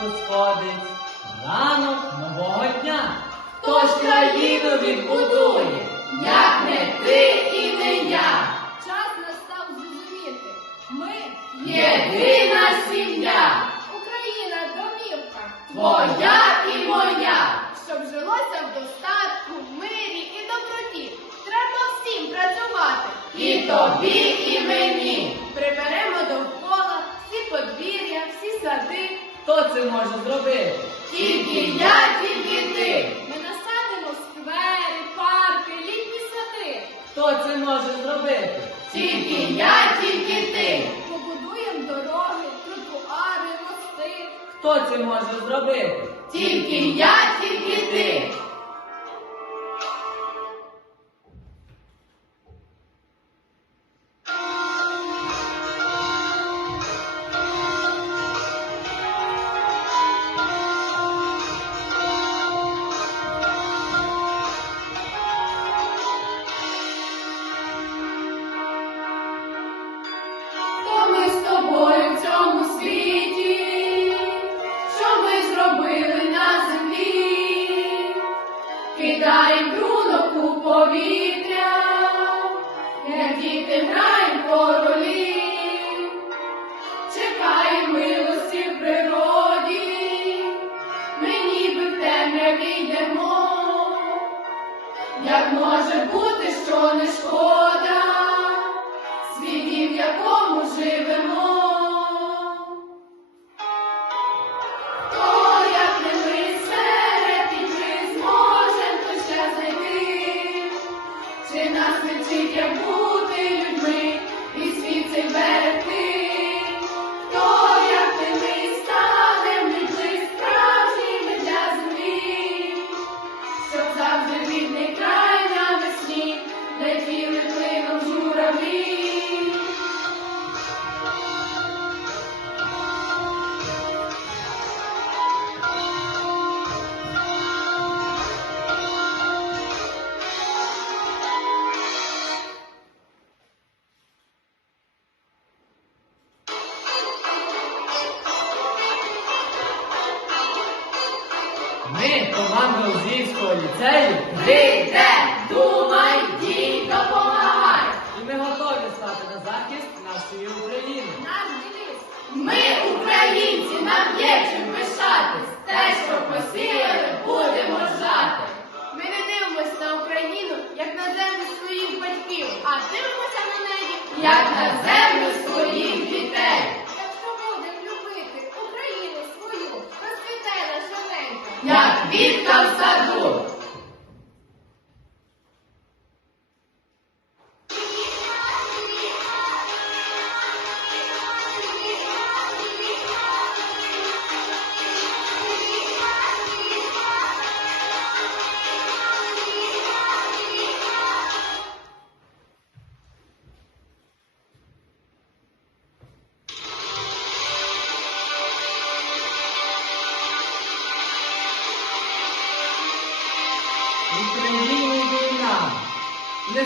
сходить, ранок нового дня. Хто ж країну відбудує, як не ти і не я. Час настав зрозуміти. Ми Єдина сім'я, це може зробити? Тільки я, тільки ти. Ми насадимо сквери, парки, літні сади. Хто це може зробити? Тільки я, тільки ти. Побудуємо дороги, тротуари, мости. Хто це може зробити? Тільки я, тільки ти. Лузівського ліцею, Прийде, думай, дій, допомагай. і ми готові стати на захист нашої України. Наш девіз. Ми, українці, нам є чим пишатись. Те, що посіяли, будемо жати. Ми не дивимося на Україну, як на землю своїх батьків, а дивимося на неї, Як на землю vida ao Salvador.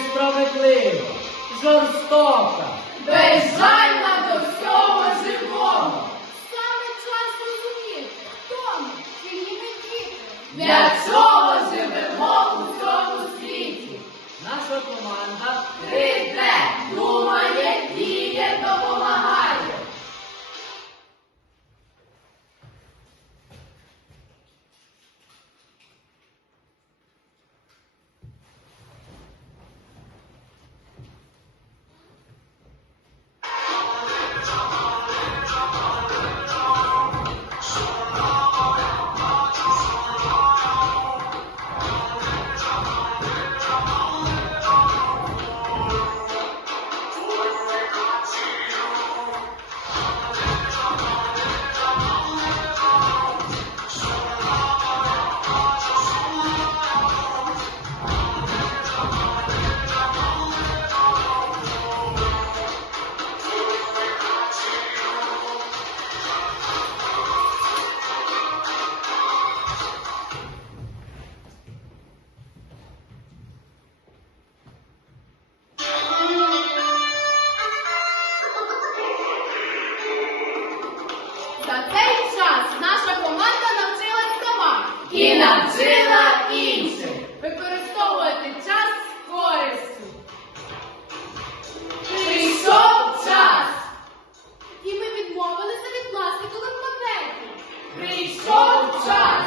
Несправедлива, жорстока. Безжальна до всього живого. Саме час розуміти, тому, чиї ми діти. Для чого живемо у цьому світі? Наша команда прийшов час,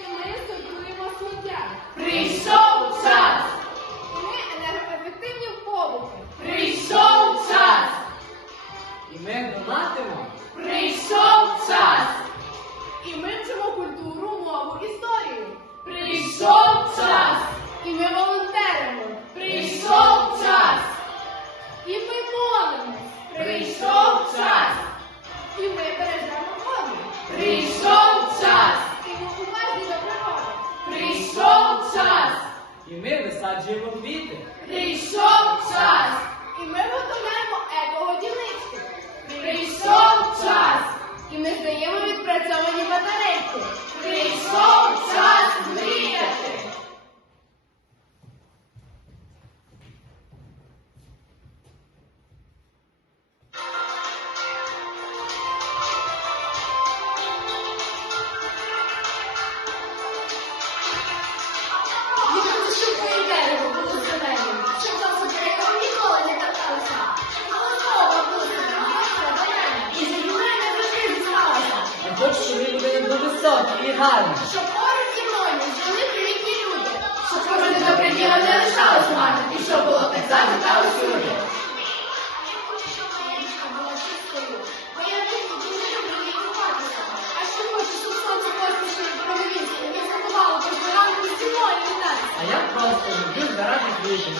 І ми сортуємо сміття. прийшов час, І ми енергоефективні в побуті. прийшов час, І ми донатимо. прийшов час, І ми вчимо культуру, мову, історію. прийшов час, І ми волонтеримо. прийшов час, І ми молимось. прийшов час, І ми бережемо. Прийшов час, прийшов час, І ми висаджуємо квіти. прийшов час, І ми виготовляємо еко-годівнички. прийшов час, І ми здаємо відпрацьовані батарейки. прийшов час мріяти. А я просто люблю збирати квіти.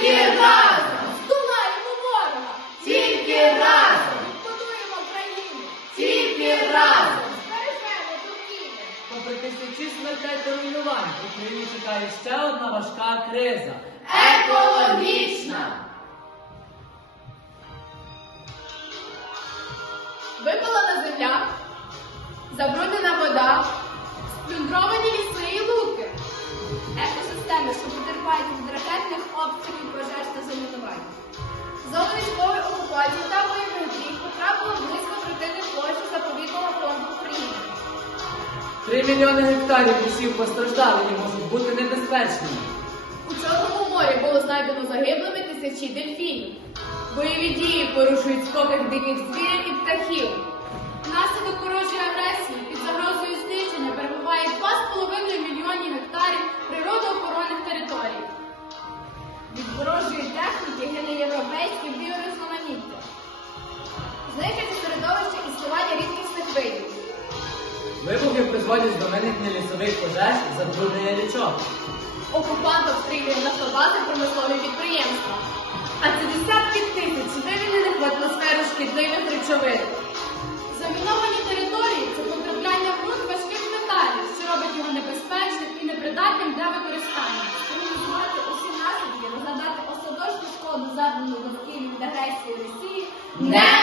Тільки разом, Здолаємо ворога. тільки разом, Будуємо країну. тільки разом. Збережемо довкілля. Попри тисячі смертей та руйнувань, Україну чекає ще одна важка криза. Екологічна. Випалена земля, забруднена вода, сплюндровані ліси і луки. Екосистеми, що потерпають від ракетних обстрілів, пожеж та замінувань. Зони військової окупації та бойових дій потрапило близько третини площі заповідного фонду України. Три мільйони гектарів лісів постраждали і можуть бути небезпечними. У Чорному морі було знайдено загиблими тисячі дельфінів. Бойові дії порушують скоках диких звірів і птахів. Завдану довкіллю від агресії Росії Неможливо.